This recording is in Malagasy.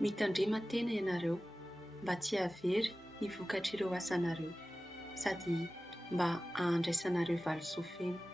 Mitandrema tena ianareo mba tsy hahavery ny vokatr'ireo asanareo sady mba handraisanareo valisoa feno.